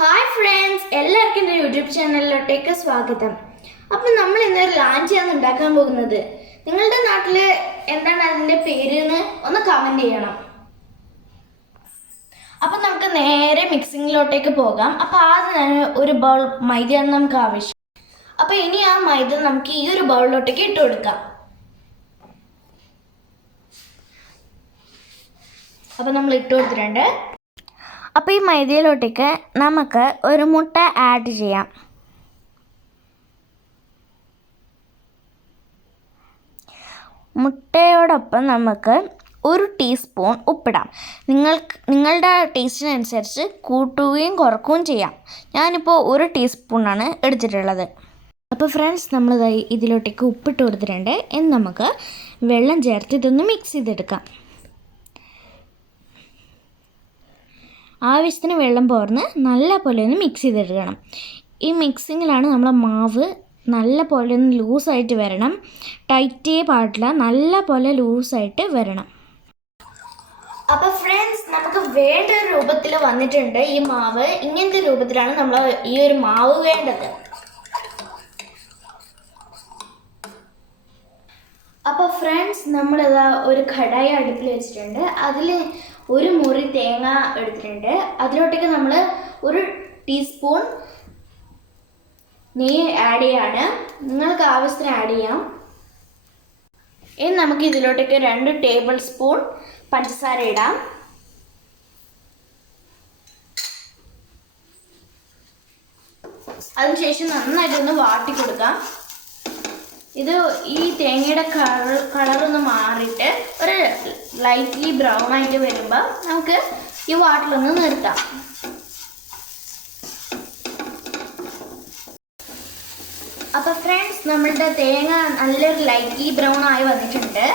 Hi friends, എല്ലാവർക്കും എൻ്റെ YouTube ചാനലിലോട്ടേക്ക് സ്വാഗതം. അപ്പം നമ്മൾ ഇന്നൊരു ലാഞ്ചിയാണ് ഉണ്ടാക്കാൻ പോകുന്നത്. നിങ്ങളുടെ നാട്ടിൽ എന്താണ് അതിൻ്റെ പേര് എന്ന് ഒന്ന് കമൻറ്റ് ചെയ്യണം. അപ്പം നമുക്ക് നേരെ മിക്സിങ്ങിലോട്ടേക്ക് പോകാം. അപ്പോൾ ആദ്യം ഒരു ബൗൾ മൈദയാണ് നമുക്ക് ആവശ്യം. അപ്പോൾ ഇനി ആ മൈദ നമുക്ക് ഈ ഒരു ബൗളിലോട്ടേക്ക് ഇട്ട് കൊടുക്കാം. അപ്പോൾ നമ്മൾ ഇട്ട് കൊടുത്തിട്ടുണ്ട്. അപ്പോൾ ഈ മൈദയിലോട്ടേക്ക് നമുക്ക് ഒരു മുട്ട ആഡ് ചെയ്യാം. മുട്ടയോടൊപ്പം നമുക്ക് ഒരു ടീസ്പൂൺ ഉപ്പിടാം. നിങ്ങളുടെ ടേസ്റ്റിനനുസരിച്ച് കൂട്ടുകയും കുറക്കുകയും ചെയ്യാം. ഞാനിപ്പോൾ ഒരു ടീസ്പൂണാണ് എടുത്തിട്ടുള്ളത്. അപ്പോൾ ഫ്രണ്ട്സ്, നമ്മൾ ഇതിലോട്ടേക്ക് ഉപ്പിട്ട് കൊടുത്തിട്ടുണ്ട്. ഇനി നമുക്ക് വെള്ളം ചേർത്ത് ഇതൊന്ന് മിക്സ് ചെയ്തെടുക്കാം. ആവശ്യത്തിന് വെള്ളം പോർന്ന് നല്ല പോലെ ഒന്ന് മിക്സ് ചെയ്തെടുക്കണം. ഈ മിക്സിങ്ങിലാണ് നമ്മളെ മാവ് നല്ല പോലെ ഒന്ന് ലൂസായിട്ട് വരണം. ടൈറ്റേ പാടില്ല, നല്ല പോലെ ലൂസായിട്ട് വരണം. അപ്പോൾ ഫ്രണ്ട്സ്, നമുക്ക് വേണ്ട രൂപത്തിൽ വന്നിട്ടുണ്ട് ഈ മാവ്. ഇങ്ങനത്തെ രൂപത്തിലാണ് നമ്മൾ ഈ ഒരു മാവ് വേണ്ടത്. അപ്പോൾ ഫ്രണ്ട്സ്, നമ്മളിതാ ഒരു കടായി അടുപ്പിൽ വെച്ചിട്ടുണ്ട്. അതിൽ ഒരു മുറി തേങ്ങ എടുത്തിട്ടുണ്ട്. അതിലോട്ടേക്ക് നമ്മൾ ഒരു ടീസ്പൂൺ നെയ്യ് ആഡ് ചെയ്യാണ്. നിങ്ങൾക്ക് ആവശ്യത്തിന് ആഡ് ചെയ്യാം. ഇനി നമുക്ക് ഇതിലോട്ടേക്ക് 2 ടേബിൾ സ്പൂൺ പഞ്ചസാര ഇടാം. അതിനുശേഷം നന്നായിട്ടൊന്ന് വാട്ടി കൊടുക്കാം. ഇത് ഈ തേങ്ങയുടെ കളറൊന്ന് മാറിയിട്ട് ഒരു ലൈറ്റ്ലി ബ്രൗൺ ആയിട്ട് വരുമ്പോൾ നമുക്ക് ഈ വാട്ടിലൊന്ന് നിർത്താം. അപ്പോൾ ഫ്രണ്ട്സ്, നമ്മളുടെ തേങ്ങ നല്ലൊരു ലൈറ്റ്ലി ബ്രൗൺ ആയി വന്നിട്ടുണ്ട്.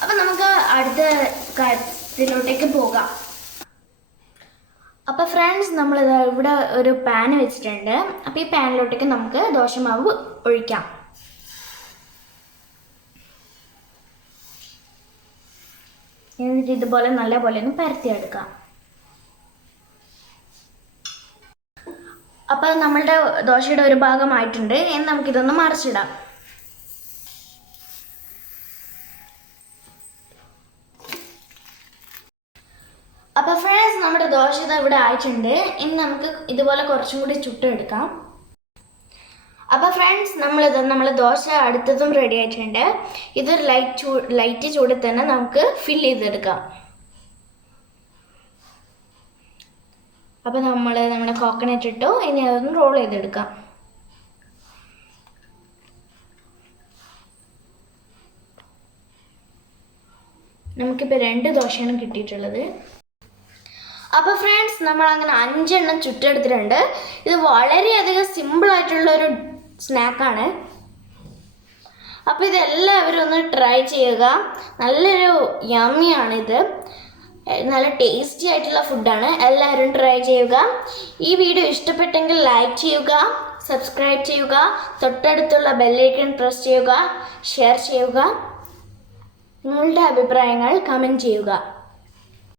അപ്പോൾ നമുക്ക് അടുത്ത കാര്യത്തിലോട്ടേക്ക് പോകാം. അപ്പോൾ ഫ്രണ്ട്സ്, നമ്മളിത് ഇവിടെ ഒരു പാൻ വെച്ചിട്ടുണ്ട്. അപ്പോൾ ഈ പാനിലോട്ടേക്ക് നമുക്ക് ദോശമാവ് ഒഴിക്കാം. എന്നിട്ട് ഇതുപോലെ നല്ല പോലെ ഒന്ന് പരത്തിയെടുക്കാം. അപ്പോൾ നമ്മളുടെ ദോശയുടെ ഒരു ഭാഗമായിട്ടുണ്ട്. ഇനി നമുക്കിതൊന്ന് മറിച്ചിടാം. അപ്പോൾ ഫ്രണ്ട്സ്, നമ്മുടെ ദോശ ഇവിടെ ആയിട്ടുണ്ട്. ഇനി നമുക്ക് ഇതുപോലെ കുറച്ചും കൂടി ചുട്ടെടുക്കാം. അപ്പോൾ ഫ്രണ്ട്സ്, നമ്മൾ ദോശ അടുത്തതും റെഡി ആയിട്ടുണ്ട്. ഇതൊരു ലൈറ്റ് ചൂടിൽ തന്നെ നമുക്ക് ഫിൽ ചെയ്തെടുക്കാം. അപ്പോൾ നമ്മുടെ കോക്കനട്ട് ഇട്ടു. ഇനി അതൊന്ന് റോൾ ചെയ്തെടുക്കാം. നമുക്കിപ്പോൾ 2 ദോശയാണ് കിട്ടിയിട്ടുള്ളത്. അപ്പോൾ ഫ്രണ്ട്സ്, നമ്മൾ അങ്ങനെ 5 എണ്ണം ചുട്ടെടുത്തിട്ടുണ്ട്. ഇത് വളരെയധികം സിമ്പിളായിട്ടുള്ളൊരു സ്നാക്കാണ്. അപ്പോൾ ഇതെല്ലാവരും ഒന്ന് ട്രൈ ചെയ്യുക. നല്ലൊരു യമ്മിയാണിത്. നല്ല ടേസ്റ്റി ആയിട്ടുള്ള ഫുഡാണ്. എല്ലാവരും ട്രൈ ചെയ്യുക. ഈ വീഡിയോ ഇഷ്ടപ്പെട്ടെങ്കിൽ ലൈക്ക് ചെയ്യുക, സബ്സ്ക്രൈബ് ചെയ്യുക, തൊട്ടടുത്തുള്ള ബെല്ലൈക്കൺ പ്രസ് ചെയ്യുക, ഷെയർ ചെയ്യുക. നിങ്ങളുടെ അഭിപ്രായങ്ങൾ കമൻറ്റ് ചെയ്യുക.